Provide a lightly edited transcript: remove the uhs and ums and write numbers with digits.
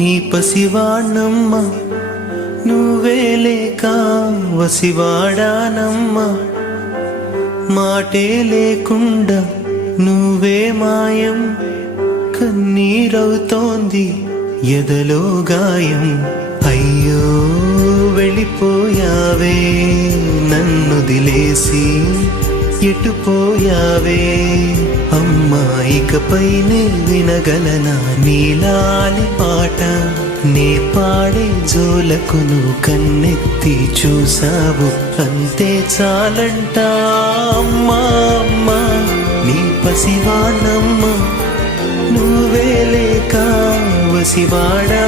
నీ పసివాణ్ణమ్మా, నువ్వే లేక వసివాడానమ్మా. మాటే లేకుండా నువ్వే మాయం, కన్నీరవుతోంది ఎదలో గాయం. అయ్యో వెళ్ళిపోయావే, నన్నుదిలేసి ఎటుపోయావే. అమ్మా ఇకపైనే వినగలనా నీలాలి పాట? నే పాడే జోలకు నువ్వు కన్నెత్తి చూసావు, అంతే చాలంట. అమ్మా అమ్మా నీ పసివాణమ్మ, నువ్వే లేక వసివాడా